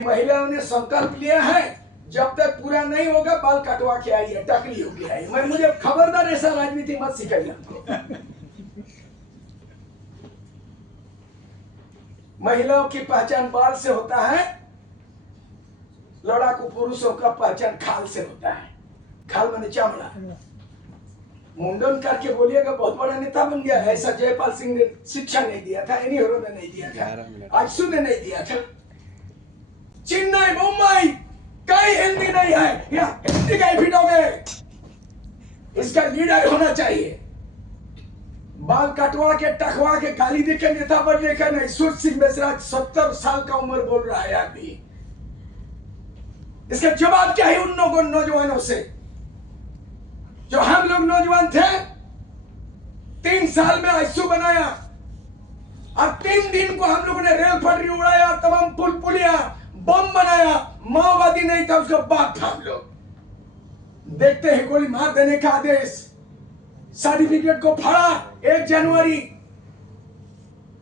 महिलाओं ने संकल्प लिया है जब तक पूरा नहीं होगा बाल कटवा के आई है, टकली होके आई है। मुझे खबरदार ऐसा राजनीति मत सिखाइए हमको। महिलाओं की पहचान बाल से होता है, लड़ाकू पुरुषों का पहचान खाल से होता है। खाल माने चमड़ा। मुंडन करके बोलिएगा बहुत बड़ा नेता बन गया। ऐसा जयपाल सिंह ने शिक्षा नहीं दिया था, एनी होरो ने नहीं दिया था, आजसू ने नहीं दिया था। चेन्नई मुंबई कहीं हिंदी नहीं है, या हिंदी का फिटोगे। इसका लीडर होना चाहिए। बाल कटवा के टकवा के गाली दे के नेता बनने का नहीं। सुर सिंह मिश्रा 70 साल का उम्र बोल रहा है अभी। इसका जवाब क्या है उन लोगों नौजवानों से जो हम लोग नौजवान थे। 3 साल में आईसू बनाया और 3 दिन को हम लोगों ने रेल पटरी उड़ाया, तमाम पुल पुलिया बम बनाया। माओवादी नहीं था, उसका बाप था। हम लोग देखते हैं गोली मार देने का आदेश, सर्टिफिकेट को फाड़ा। 1 जनवरी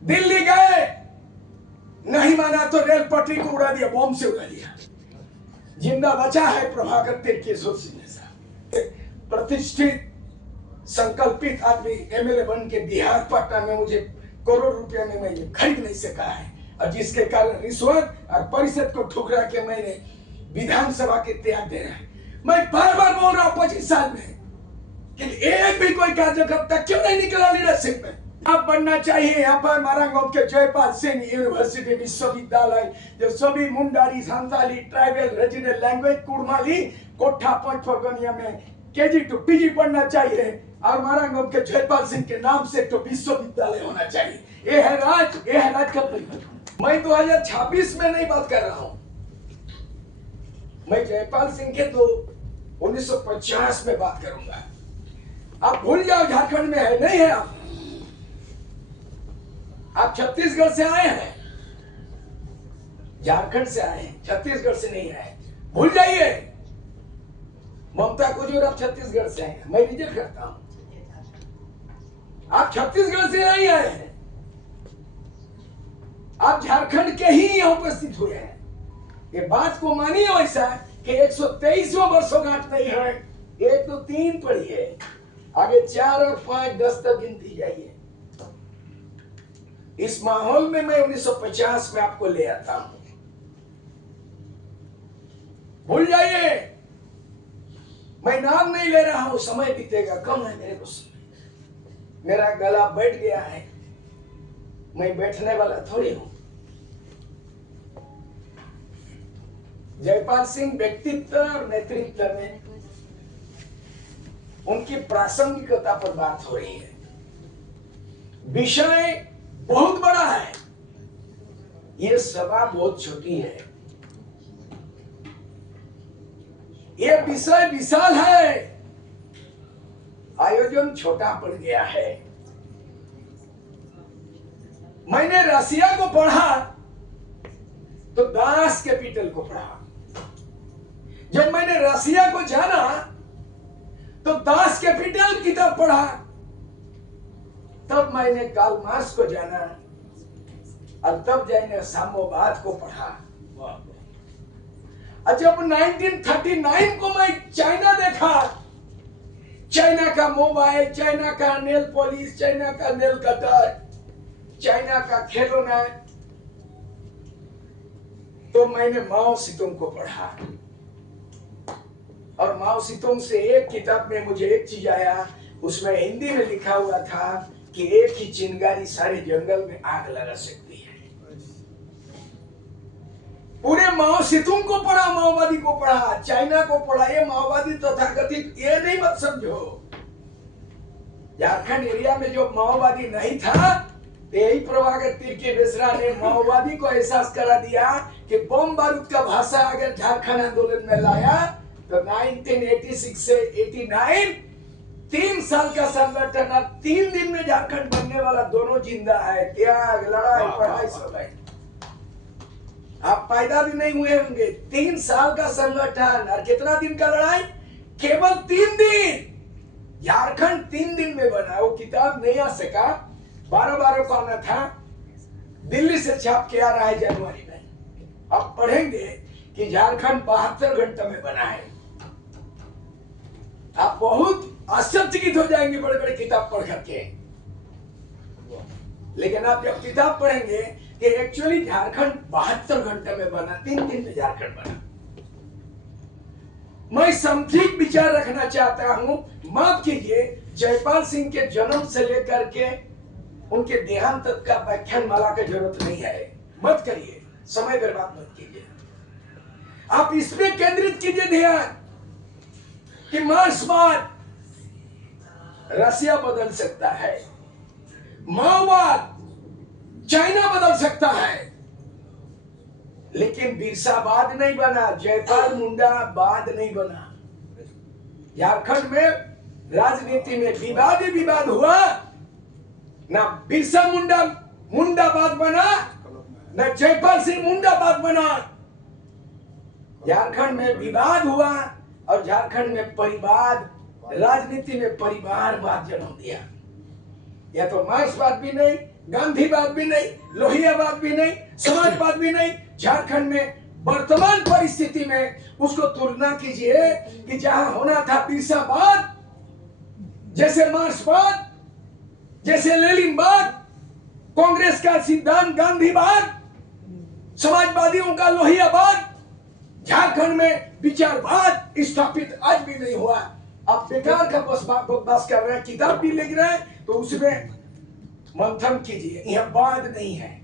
दिल्ली गए, नहीं माना तो रेल पटरी को उड़ा दिया, बम से उड़ा दिया। जिंदा बचा है प्रभाकर तिरकेश्वर सिंह जैसा प्रतिष्ठित संकल्पित आदमी। एमएलए बन के बिहार पटना में मुझे करोड़ रुपया में मैंने खरीद नहीं सका है, और जिसके कारण रिश्वत और परिषद को ठुकरा के मैंने विधानसभा के त्याग दे रहा है। मैं बार बार बोल रहा हूं 25 साल में कि एक भी कोई कार्यकर्ता क्यों नहीं निकला लीडरशिप में। अब बनना चाहिए यहाँ पर मारांगम के जयपाल सिंह यूनिवर्सिटी विश्वविद्यालय, जो सभी Mundari, Santali, tribal, regional language, Kudmali, Khortha Panchpargania में केजी टू पीजी पढ़ना चाहिए, और मारांगम के जयपाल सिंह के नाम से तो विश्वविद्यालय होना चाहिए। ये है राज का परिवर्तन। मैं 2026 में नहीं बात कर रहा हूं, मैं जयपाल सिंह के तो 1950 में बात करूंगा। आप भूल जाओ झारखंड में है नहीं है। आप छत्तीसगढ़ से आए हैं, झारखंड से आए हैं, छत्तीसगढ़ से नहीं आए। भूल जाइए ममता कुजूर आप छत्तीसगढ़ से आए, मैं रिजेक्ट करता हूं। आप छत्तीसगढ़ से नहीं आए हैं, आप झारखंड के ही यहाँ उपस्थित हुए हैं। ये बात को मानिए वैसा कि 123वां वर्षगांठ नहीं है। 1 2 3 पढ़ी है, आगे 4 और 5 10 तक गिनती जाइए। इस माहौल में मैं 1950 में आपको ले आता हूं। भूल जाइए, मैं नाम नहीं ले रहा हूं, समय बीतेगा, कम है मेरे को समय। मेरा गला बैठ गया है, मैं बैठने वाला थोड़ी हूं। जयपाल सिंह व्यक्तित्व और नेतृत्व में उनकी प्रासंगिकता पर बात हो रही है। विषय बहुत बड़ा है, ये सभा बहुत छोटी है। ये विषय विशाल है, आयोजन छोटा पड़ गया है। मैंने रसिया को पढ़ा तो दास कैपिटल को पढ़ा। जब मैंने रसिया को जाना तो दास कैपिटल किताब पढ़ा। तब मैंने कार्ल मार्क्स को जाना, और तब जाने साम्यवाद को पढ़ा। और जब 1939 को मैं चाइना देखा, चाइना का मोबाइल, चाइना का नेल पॉलिश, चाइना का नेल कटर, चाइना का खिलौना, तो मैंने माओ सितुंग को पढ़ा। और माओ सितुंग से एक किताब में मुझे एक चीज आया, उसमें हिंदी में लिखा हुआ था कि एक ही चिंगारी सारे जंगल में आग लगा सकती है। पूरे माओ सितुंग को पढ़ा, माओवादी को पढ़ा, चाइना को पढ़ा। ये माओवादी तथाकथित ये नहीं मत समझो। झारखंड एरिया में जो माओवादी नहीं था, यही प्रभाकर तिरकेश्वर ने माओवादी को एहसास करा दिया कि बम बारूद का भाषा अगर झारखंड आंदोलन में लाया तो 1986 से 89 3 साल का संगठन, अब 3 दिन में झारखंड बनने वाला, दोनों जिंदा है। त्याग, लड़ाई, पढ़ाई, सगाई। आप पैदा भी नहीं हुए होंगे। 3 साल का संगठन और कितना दिन का लड़ाई? केवल 3 दिन। झारखंड 3 दिन में बना। वो किताब नहीं आ सका, 12 को आना था, दिल्ली से छाप के आ रहा है जनवरी में। आप पढ़ेंगे कि झारखंड 72 घंटे में बना है। आप बहुत आश्चर्यचकित हो जाएंगे बड़े बड़े किताब पढ़ करके। लेकिन आप जब किताब पढ़ेंगे कि एक्चुअली झारखंड 72 घंटे में बना, 3 दिन में झारखंड बना। मैं समथिंग विचार रखना चाहता हूं, माफ कीजिए, जयपाल सिंह के जन्म से लेकर के उनके देहांत तक का व्याख्यान माला की जरूरत नहीं है। मत करिए, समय बर्बाद मत कीजिए। आप इसमें केंद्रित कीजिए ध्यान कि मार्क्सवाद रसिया बदल सकता है, माओवाद चाइना बदल सकता है, लेकिन बिरसावाद नहीं बना, जयपाल मुंडावाद नहीं बना। झारखंड में राजनीति में विवाद ही विवाद हुआ, ना बिरसा मुंडा मुंडावाद बना, ना जयपाल सिंह मुंडावाद बना। झारखंड में विवाद हुआ और झारखंड में परिवार, राजनीति में परिवारवाद जन्म दिया। या तो मार्क्सवाद भी नहीं, गांधीवाद भी नहीं, लोहियावाद भी नहीं, समाजवाद भी नहीं। झारखंड में वर्तमान परिस्थिति में उसको तुलना कीजिए कि जहां होना था बिरसावाद, जैसे मार्क्सवाद, जैसे लेनिनवाद, कांग्रेस का सिद्धांत गांधीवाद, समाजवादियों का लोहियावाद, झारखंड में विचारवाद स्थापित आज भी नहीं हुआ। आप बेकार का बकवास कर रहे हैं, किताब भी लिख रहे हैं तो उसमें मंथन कीजिए। यह वाद नहीं है।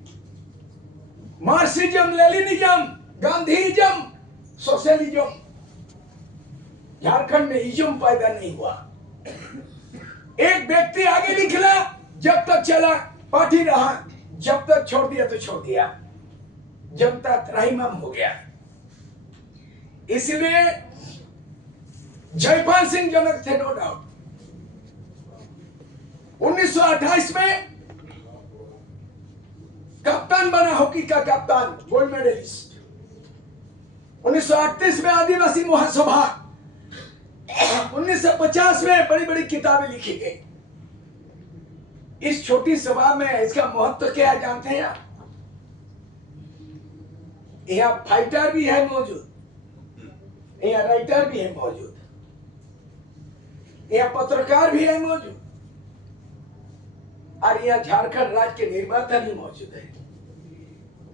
मार्क्सिज्म, लेनिनिज्म, गांधीइज्म, सोशलिज्म, झारखंड में इज्म पैदा नहीं हुआ। एक व्यक्ति आगे निकला, जब तक चला पार्टी रहा, जब तक छोड़ दिया तो छोड़ दिया, जनता त्राहिमाम हो गया। इसलिए जयपाल सिंह जनक थे, नो डाउट। 1928 में कप्तान बना, हॉकी का कप्तान, गोल्ड मेडलिस्ट। 1938 में आदिवासी महासभा, 1950 में बड़ी बड़ी किताबें लिखी गई। इस छोटी सभा में इसका महत्व क्या है जानते हैं आप? यहाँ फाइटर भी है मौजूद, यहाँ राइटर भी है मौजूद, यहाँ पत्रकार भी है मौजूद, और यहाँ झारखंड राज्य के निर्माता भी मौजूद है।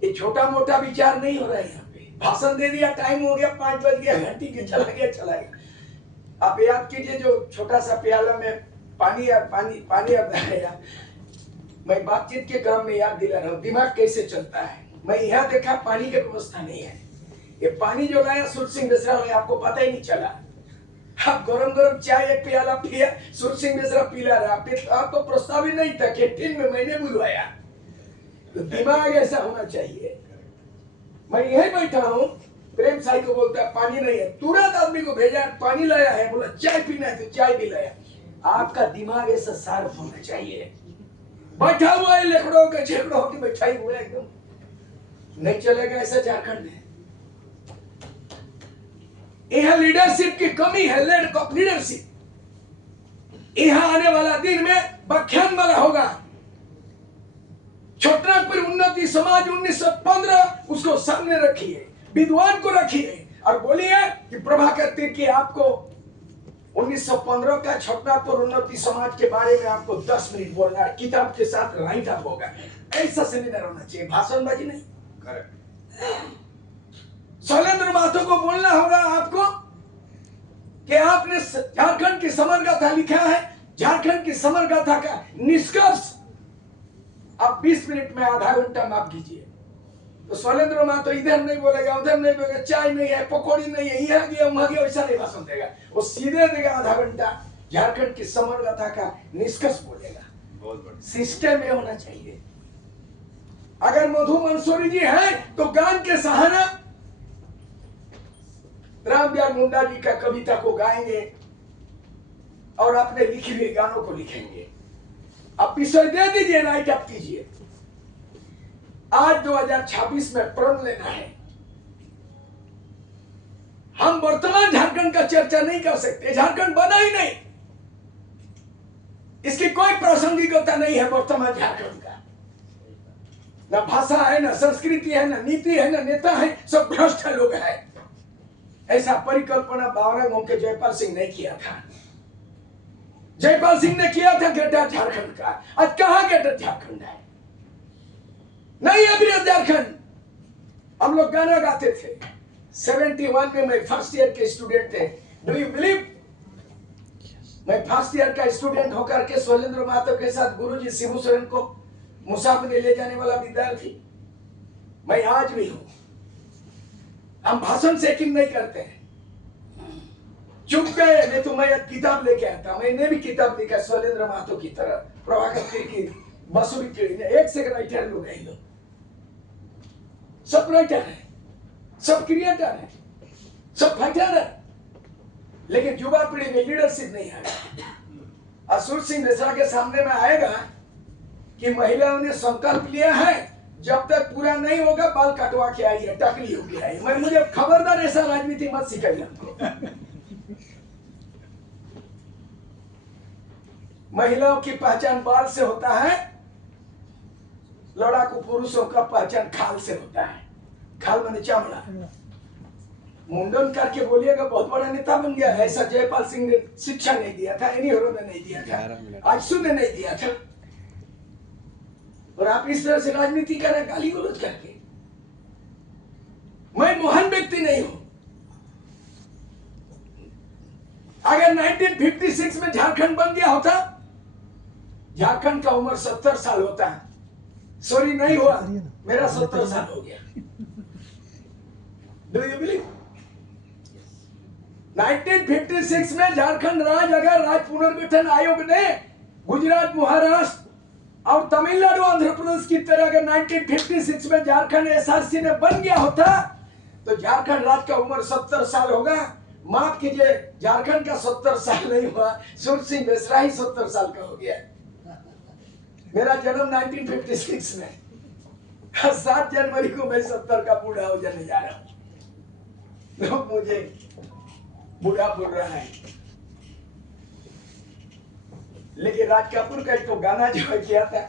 ये छोटा मोटा विचार नहीं हो रहा है। यहाँ पे भाषण दे दिया, टाइम हो गया, 5 बज गया, घंटी के चला गया। आप याद कीजिए, जो छोटा सा प्याला में पानी आता है। मैं बातचीत के क्रम में याद दिला रहा हूँ दिमाग कैसे चलता है। मैं यहाँ देखा पानी की व्यवस्था नहीं है। ये पानी जो लाया सुर सिंह मिश्रा ने, आपको पता ही नहीं चला। आप गरम गरम चाय एक प्याला पिया, सुर सिंह मिश्रा पिला रहा, आपको प्रस्ताव ही नहीं था। कैंटीन में मैंने बुलवाया। तो दिमाग ऐसा होना चाहिए। मैं यही बैठा हूँ, प्रेम साई को बोलता है पानी नहीं है, तुरंत आदमी को भेजा, पानी लाया है, बोला चाय पीना है तो चाय भी लाया। आपका दिमाग ऐसा शार्प होना चाहिए। बैठा हुआ है लेखड़ों के झेकड़ों की बैठाई हुआ है, एकदम नहीं चलेगा ऐसा झारखंड में। यह लीडरशिप की कमी है, लैक ऑफ लीडरशिप। यहां आने वाला दिन में व्याख्यान वाला होगा। छोटनागपुर उन्नति समाज 1915, उसको सामने रखिए, विद्वान को रखिए और बोलिए कि प्रभाकर तिर्की आपको 1915 का छोटनागपुर उन्नति समाज के बारे में आपको 10 मिनट बोलना है, किताब के साथ राइट अप होगा। ऐसा सेमिनार होना चाहिए, भाषणबाजी नहीं। शैलेंद्र महतो को बोलना होगा आपको कि आपने झारखंड की समर गाथा लिखा है, झारखंड की समर गाथा का निष्कर्ष आप 20 मिनट में, आधा घंटा माफ कीजिए। तो शैलेंद्र महतो इधर नहीं बोलेगा, उधर नहीं बोलेगा, चाय नहीं है, पकौड़ी नहीं है, यहाँ गया वहां गया, वैसा नहीं भाषण देगा। वो सीधे देगा आधा घंटा, झारखंड की समर गाथा का निष्कर्ष बोलेगा। सिस्टम में होना चाहिए। अगर मधु मंसूरी जी हैं तो गान के सहारा रामदयाल मुंडा जी का कविता को गाएंगे और अपने लिखे हुए गानों को लिखेंगे। आप विषय दे दीजिए, राइट अप कीजिए। आज 2026 में प्रण लेना है। हम वर्तमान झारखंड का चर्चा नहीं कर सकते, झारखंड बना ही नहीं, इसकी कोई प्रासंगिकता नहीं है वर्तमान झारखंड का। ना भाषा है, ना संस्कृति है, ना नीति है, ना नेता है, सब भ्रष्ट लोग है। ऐसा परिकल्पना बावरंग के जयपाल सिंह ने किया था। जयपाल सिंह ने किया था ग्रेटर झारखंड का। आज कहां ग्रेटर झारखंड है? नहीं है ग्रेटर झारखंड। हम लोग गाना गाते थे 71 में। मैं फर्स्ट ईयर के स्टूडेंट थे। Do you believe? मैं फर्स्ट ईयर का स्टूडेंट होकर के शैलेंद्र महतो के साथ गुरुजी शिबू सोरेन को मुसाफिर ले जाने वाला विद्यार्थी मैं आज भी हूं। हम भाषण से यकीन नहीं करते हैं। चुप गए, नहीं तो मैं किताब लेके आता। मैंने भी किताब लिखा शैलेंद्र महतो की तरह, प्रभाकर की बसुरी की। एक से राइटर लोग हैं लोग, सब राइटर है, सब क्रिएटर है, सब फाइटर है, लेकिन युवा पीढ़ी में लीडरशिप नहीं है। असुर सिंह मिश्रा के सामने में आएगा कि महिलाओं ने संकल्प लिया है जब तक पूरा नहीं होगा बाल कटवा के आई है, टकली होके आई। मैं मुझे खबरदार ऐसा राजनीति मत सिखाइए हमको। महिलाओं की पहचान बाल से होता है, लड़ाकू पुरुषों का पहचान खाल से होता है। खाल माने चमड़ा। मुंडन करके बोलिएगा बहुत बड़ा नेता बन गया। ऐसा जयपाल सिंह ने शिक्षा नहीं दिया था, एनी होरो ने नहीं दिया था, आजसू ने नहीं दिया था। और आप इस तरह से राजनीति कर रहे, गाली गलौज करके। मैं महान व्यक्ति नहीं हूं। अगर 1956 में झारखंड बन गया होता, झारखंड का उम्र 70 साल होता है। सॉरी नहीं हुआ, मेरा 70 साल हो गया। Do you believe? 1956 में झारखंड राज्य अगर राज्य पुनर्गठन आयोग ने गुजरात, महाराष्ट्र और तमिलनाडु, आंध्र प्रदेश की तरह अगर 1956 में झारखंड एसआरसी ने बन गया होता तो झारखंड राज्य का उम्र 70 साल होगा। माफ कीजिए, झारखंड का 70 साल नहीं हुआ, सुर सिंह मिश्रा ही 70 साल का हो गया। मेरा जन्म 1956 में, 7 जनवरी को मैं 70 का बूढ़ा हो जाने जा रहा हूं। लोग मुझे बूढ़ा बोल रहा है, लेकिन राज कपूर का तो गाना जो है किया था,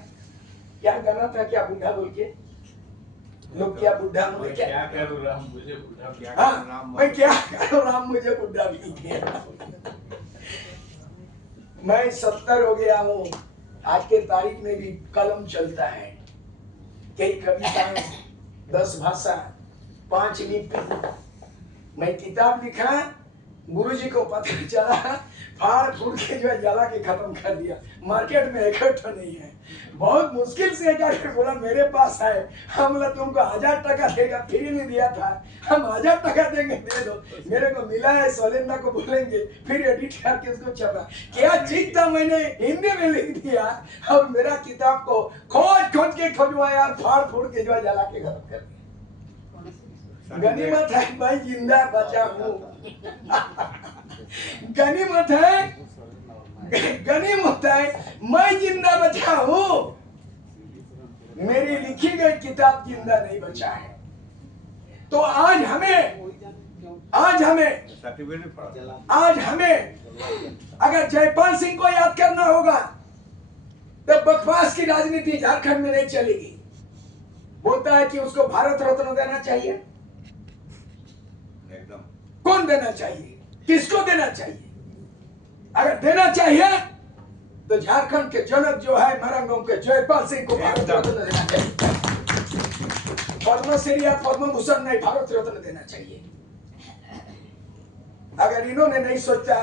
क्या गाना था, क्या बूढ़ा बोल के लोग, क्या बूढ़ा बोले, क्या करो राम मुझे बूढ़ा, क्या करो राम, मैं क्या करो राम मुझे बूढ़ा भी किया। मैं 70 हो गया हूँ। आज के तारीख में भी कलम चलता है, कई कविताएं, 10 भाषा, 5 लिपि। मैं किताब लिखा, गुरुजी को पता चला, फाड़ फूड़ के जो है जला के खत्म कर दिया। मार्केट में इकट्ठा नहीं है। बहुत मुश्किल से एक बोला मेरे पास है। हम बोला तुमको 1000 टका देगा, फ्री नहीं दिया था, हम 1000 टका देंगे, दे दो। मेरे को मिला है, शैलेंद्र को बोलेंगे, फिर एडिट करके उसको छपा। क्या चीज था, मैंने हिंदी में लिख दिया और मेरा किताब को खोज के खोजवाया, फाड़ फूड़ के जो है जला के खत्म कर दिया। गनीमत है भाई जिंदा बचा हूँ। गनीमत है, गनीमत है मैं जिंदा बचा हूँ। मेरी लिखी गई किताब जिंदा नहीं बचा है। तो आज हमें अगर जयपाल सिंह को याद करना होगा तो बकवास की राजनीति झारखंड में नहीं चलेगी। बोलता है कि उसको भारत रत्न देना चाहिए। कौन देना चाहिए, किसको देना चाहिए? अगर देना चाहिए तो झारखंड के जनक जो है मरंगों के जयपाल सिंह को भारत रत्न देना चाहिए। पद्मश्री या पद्म भूषण नहीं, भारत रत्न देना चाहिए। अगर इन्होंने नहीं सोचा,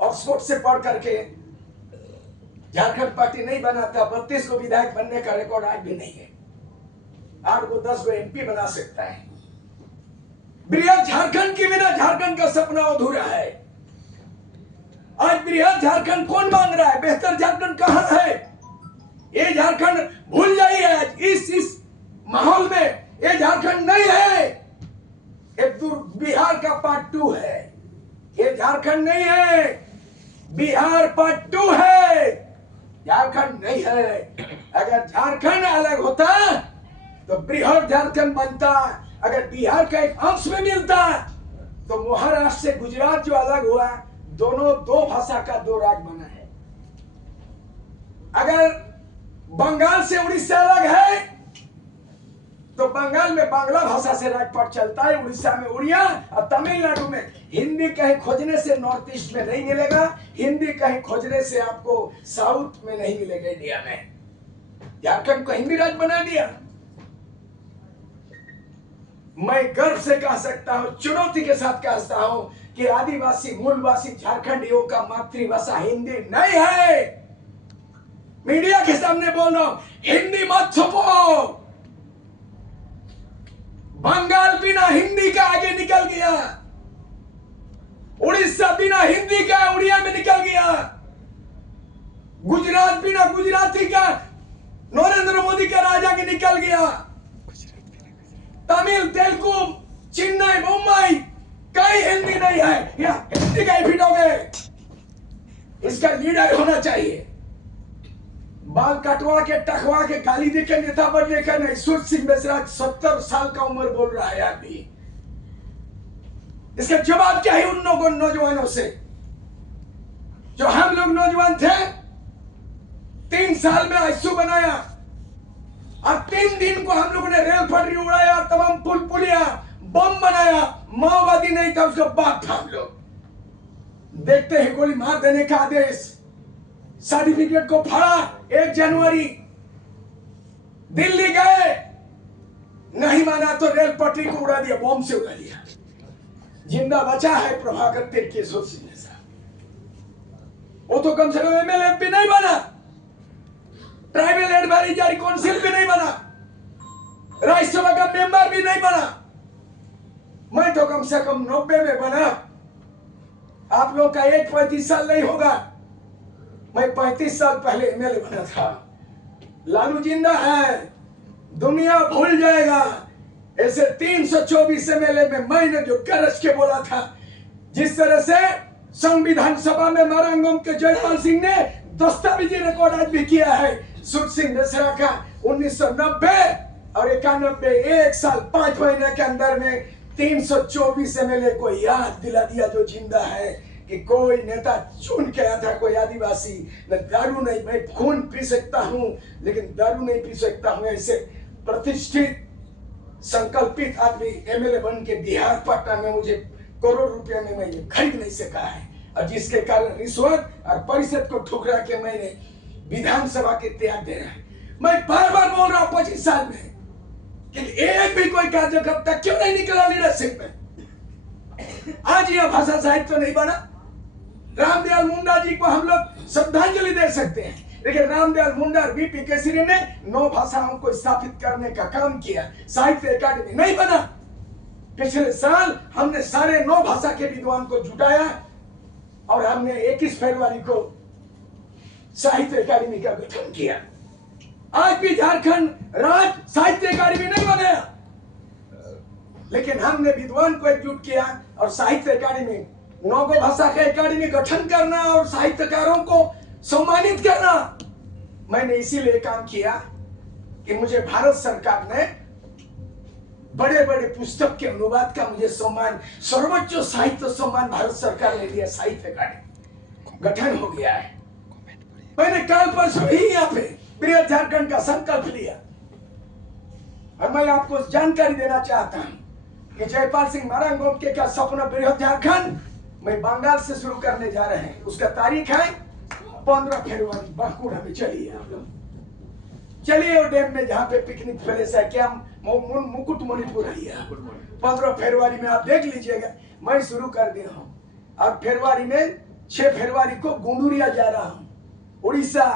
ऑक्सफोर्ड से पढ़ करके झारखंड पार्टी नहीं बनाता, 32 को विधायक बनने का रिकॉर्ड आज भी नहीं है। 8 को 10 को एमपी बना सकता है। बृहद झारखंड के बिना झारखंड का सपना अधूरा है। आज बृहद झारखंड कौन मांग रहा है? बेहतर झारखंड कहां है? ये झारखंड भूल जाइए। आज इस माहौल में ये झारखंड नहीं है। एक बिहार का पार्ट 2 है। ये झारखंड नहीं है, बिहार पार्ट 2 है, झारखंड नहीं है। अगर झारखंड अलग होता तो बृहद झारखंड बनता। अगर बिहार का एक अंश में मिलता तो महाराष्ट्र से गुजरात जो अलग हुआ, दोनों 2 भाषा का 2 राज्य बना है। अगर बंगाल से उड़ीसा अलग है तो बंगाल में बांग्ला भाषा से राजपाट चलता है, उड़ीसा में उड़िया और तमिलनाडु में हिंदी कहीं खोजने से नॉर्थ ईस्ट में नहीं मिलेगा, हिंदी कहीं खोजने से आपको साउथ में नहीं मिलेगा इंडिया में। झारखंड को हिंदी राज्य बना दिया। मैं गर्व से कह सकता हूं, चुनौती के साथ कहता हूं कि आदिवासी मूलवासी झारखंडियों का मातृभाषा हिंदी नहीं है। मीडिया के सामने बोल रहा हूं, हिंदी मत छुपो। बंगाल बिना हिंदी का आगे निकल गया, उड़ीसा बिना हिंदी का उड़िया में निकल गया, गुजरात बिना गुजराती का नरेंद्र मोदी का राज आगे निकल गया, तमिल तेलुगु चेन्नई मुंबई कहीं हिंदी नहीं है, या हिंदी का फिटोगे। इसका लीडर होना चाहिए। बाल कटवा के टकवा के गाली देकर नेता बनने का नहीं। सूरज सिंह मिश्रा 70 साल का उम्र बोल रहा है आदमी। इसका जवाब क्या है उन लोगों नौजवानों से जो हम लोग नौजवान थे? 3 साल में आईसू बनाया और 3 दिन को हम लोगों ने रेल पटरी उड़ाया, तमाम पुल पुलिया बम बनाया। माओवादी नहीं था, उसका बाप था। हम लोग देखते हैं गोली मार देने का आदेश, सर्टिफिकेट को फाड़ा। 1 जनवरी दिल्ली गए, नहीं माना तो रेल पटरी को उड़ा दिया, बम से उड़ा दिया। जिंदा बचा है प्रभाकर केशव सिंह साहब। वो तो कम से कम एमएलए भी नहीं बना, ट्राइबल एडवाइजरी काउंसिल भी नहीं बना, राज्यसभा का मेंबर भी नहीं बना। मैं तो कम से कम 90 में बना। आप लोग का 35 साल नहीं होगा। मैं 35 साल पहले एमएलए बना था। लालू जिंदा है, दुनिया भूल जाएगा। ऐसे 324 एमएलए में मैंने जो गरज के बोला था, जिस तरह से संविधान सभा में मारांगम के जयपाल सिंह ने दस्तावेजी रिकॉर्ड आज भी किया है। सूरज सिंह मिश्रा का 1990 और 91 1 साल 5 महीने के अंदर में 324 एमएलए को याद दिला दिया जो जिंदा है कि कोई नेता चुन के आया था, कोई आदिवासी। मैं दारू नहीं, मैं खून पी सकता हूं लेकिन दारू नहीं पी सकता हूं। ऐसे प्रतिष्ठित संकल्पित आदमी एमएलए बन के बिहार पटना में मुझे करोड़ रुपए में मैं खरीद नहीं सका है, और जिसके कारण रिश्वत और परिषद को ठुकरा के मैंने विधानसभा के त्याग दे रहा है। मैं बार बार बोल रहा हूं 25 साल में कि एक भी कोई कार्यक्रम तक क्यों नहीं निकला लीडरशिप में। आज यह भाषा साहित्य तो नहीं बना। रामदयाल मुंडा जी को हम लोग श्रद्धांजलि दे सकते हैं, लेकिन रामदयाल मुंडा और बीपी केसरी ने 9 भाषाओं को स्थापित करने का काम किया। साहित्य अकादमी नहीं बना। पिछले साल हमने सारे 9 भाषा के विद्वान को जुटाया और हमने 21 फरवरी को साहित्य अकादमी का गठन किया। आज भी झारखंड राज्य साहित्य अकादमी नहीं बनाया, लेकिन हमने विद्वान को एकजुट किया और साहित्य अकादमी 9 भाषा के अकादमी गठन करना और साहित्यकारों को सम्मानित करना। मैंने इसीलिए काम किया कि मुझे भारत सरकार ने बड़े बड़े पुस्तक के अनुवाद का मुझे सम्मान, सर्वोच्च साहित्य सम्मान भारत सरकार ने दिया। साहित्य अकादमी गठन हो गया है। मैंने कल परसों ही यहाँ पे बृहद झारखंड का संकल्प लिया और मैं आपको जानकारी देना चाहता हूं कि जयपाल सिंह मारांगम के क्या सपना बृहद झारखंड मैं बंगाल से शुरू करने जा रहे हैं। उसका तारीख है 15 फरवरी। बांकुड़ा में चलिए आप लोग, चलिए वो डैम में जहाँ पे पिकनिक प्लेस है, क्या मुकुट मणिपुर है। 15 फरवरी में आप देख लीजिएगा। मैं शुरू कर दिया हूँ। अब फरवरी में 6 फरवरी को गुंडूरिया जा रहा हूँ उड़ीसा।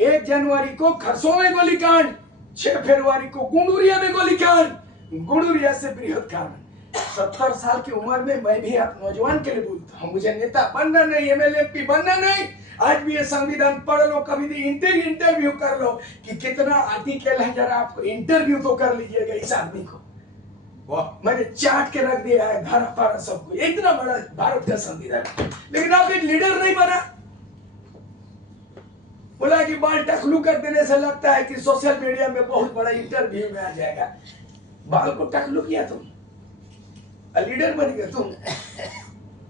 1 जनवरी को खरसों में गोलीकांड, 6 फरवरी को गुंडूरिया में गोलीकांड, गुंडूरिया से बृहद कांड। 70 साल की उम्र में मैं भी आप नौजवान के लिए बोलता हूँ, मुझे नेता बनना नहीं, एमएलए एमपी बनना नहीं। आज भी ये संविधान पढ़ लो, कभी भी इंटरव्यू कर लो कि कितना आर्टिकल है, जरा आपको इंटरव्यू तो कर लीजिएगा इस आदमी को। मैंने चाट के रख दिया है धारा पारा सबको, इतना बड़ा भारत का संविधान, लेकिन आप एक लीडर नहीं बना। बोला कि बाल टकलू कर देने से लगता है कि सोशल मीडिया में बहुत बड़ा इंटरव्यू में आ जाएगा। बाल को टकलू किया तुम, लीडर बन गए तुम।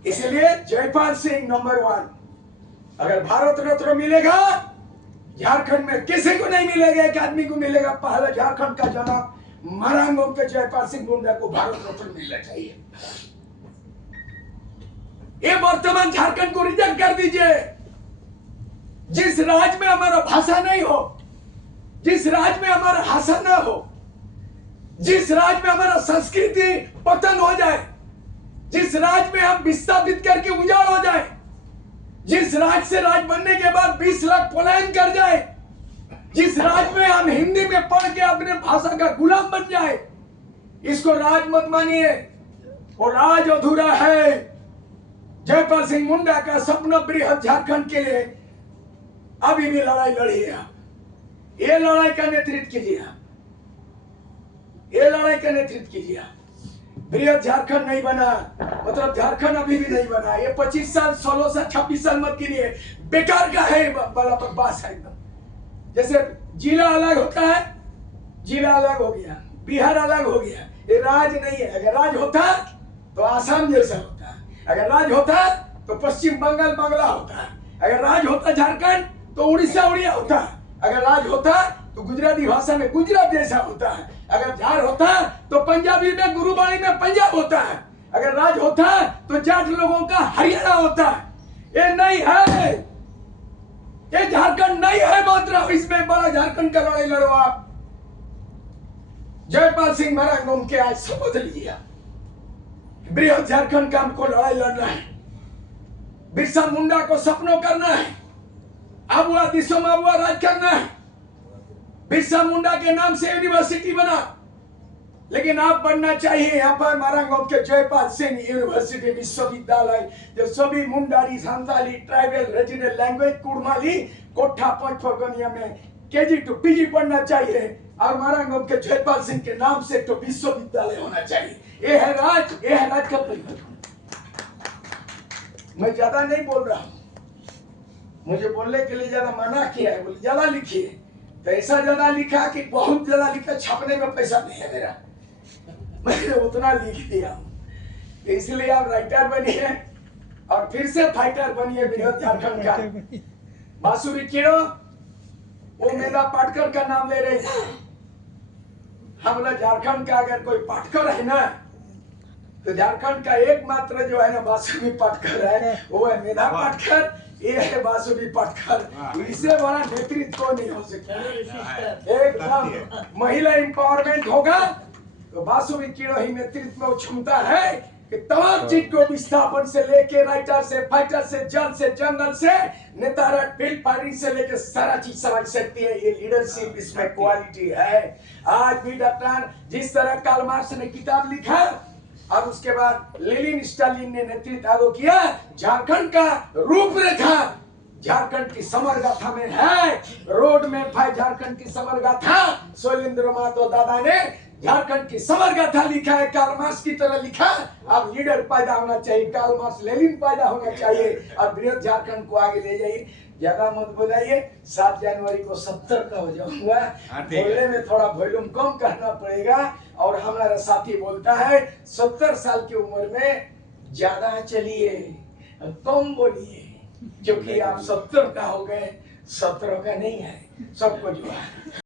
इसलिए जयपाल सिंह नंबर 1। अगर भारत रत्न मिलेगा झारखंड में किसी को नहीं मिलेगा, एक आदमी को मिलेगा। पहला झारखंड का जनक मारांगोम के जयपाल सिंह मुंडा को भारत रत्न मिलना चाहिए। ये वर्तमान झारखंड को रिजेक्ट कर दीजिए। जिस राज्य में हमारा भाषा नहीं हो, जिस राज्य में हमारा भाषा ना हो, जिस राज्य में हमारा संस्कृति पतन हो जाए, जिस राज्य में हम विस्थापित करके उजाड़ हो जाए, जिस राज्य से राज्य बनने के बाद 20 लाख पलायन कर जाए, जिस राज्य में हम हिंदी में पढ़ के अपने भाषा का गुलाम बन जाए, इसको राज मत मानिए। वो राज अधूरा है। जयपाल सिंह मुंडा का सपना बृहद झारखंड के लिए अभी भी लड़ाई लड़ी है। ये लड़ाई का नेतृत्व कीजिए, ये लड़ाई का नेतृत्व कीजिए। बृहद झारखंड नहीं बना मतलब झारखंड अभी भी नहीं बना। ये 25 साल 16 साल 26 साल मत गिनिए, बेकार का है, बड़ा बकवास है एकदम। जैसे जिला अलग होता है, जिला अलग हो गया, बिहार अलग हो गया, ये राज नहीं है। अगर राज होता तो आसाम जैसा होता है, अगर राज होता तो पश्चिम बंगाल बांग्ला होता है, अगर राज होता झारखंड तो उड़ीसा उड़िया होता है, अगर राज होता तो गुजराती भाषा में गुजरात जैसा होता है, अगर झार होता तो पंजाबी में गुरुबाणी में पंजाब होता है, अगर राज होता तो जाट लोगों का हरियाणा होता है। ये नहीं है, ये झारखंड नहीं है। मात्र इसमें बड़ा झारखंड का लड़ाई लड़ो आप। जयपाल सिंह मारांगोम के आज शपथ लिया, बृहद झारखंड का हमको लड़ाई लड़ना है। बिरसा मुंडा को सपनों करना है, आबुआ दिसोम आबुआ राज करना है। बिरसा मुंडा के नाम से यूनिवर्सिटी बना, लेकिन आप बनना चाहिए यहाँ पर मारांगोम के जयपाल सिंह यूनिवर्सिटी विश्वविद्यालय, जो सभी Mundari Santali tribal regional language Kudmali Khortha Panchpargania में केजी टू पीजी पढ़ना चाहिए और मारांगोम के जयपाल सिंह के नाम से तो विश्वविद्यालय होना चाहिए। ये है राज, ये है राज का परिवर्तन। मैं ज्यादा नहीं बोल रहा हूं, मुझे बोलने के लिए ज्यादा मना किया है, बोले ज्यादा लिखिए, तो ऐसा ज्यादा लिखा कि बहुत ज्यादा लिखा, छापने में पैसा नहीं है मेरा, मैंने उतना लिख दिया। तो इसलिए आप राइटर बनिए और फिर से फाइटर बनिए बृहद झारखंड का। बांसुरी किरो वो मेधा पाटकर का नाम ले रहे थे। हमारा झारखंड का अगर कोई पाटकर है ना, तो झारखंड का एकमात्र जो है ना बांसुरी पाटकर है, वो है मेधा पाटकर, ये है बांसुरी पाटकर। इससे बड़ा नेतृत्व को नहीं हो सकता। एकदम महिला एम्पावरमेंट होगा तो बांसुरी किरो ही नेतृत्व में क्षमता है कि तमाम चीज को विस्थापन से लेके राइटर से फाइटर से जल से जंगल से नेता फील्ड फायरिंग से लेके सारा चीज समझ सकती है। ये लीडरशिप इसमें क्वालिटी है। आज भी डॉक्टर जिस तरह कार्ल मार्क्स ने किताब लिखा और उसके बाद लेनिन स्टालिन ने नेतृत्व आगे किया, झारखंड का रूपरेखा झारखंड की समर गाथा में है। रोड में भाई झारखंड की समर गाथा शैलेंद्र महतो दादा ने झारखंड की समर गाथा लिखा है, कार्ल मार्क्स की तरह लिखा। अब लीडर पैदा होना चाहिए, कार्ल मार्क्स लेनिन पैदा होना चाहिए और बृहद झारखंड को आगे ले जाइए। ज्यादा मत बोलाइए, 7 जनवरी को 70 का हो जाऊंगा, बोलने में थोड़ा वॉल्यूम कम करना पड़ेगा। और हमारा साथी बोलता है 70 साल की उम्र में ज्यादा चलिए कम बोलिए, क्योंकि आप 70 का हो गए, 17 का नहीं है। सबको जो है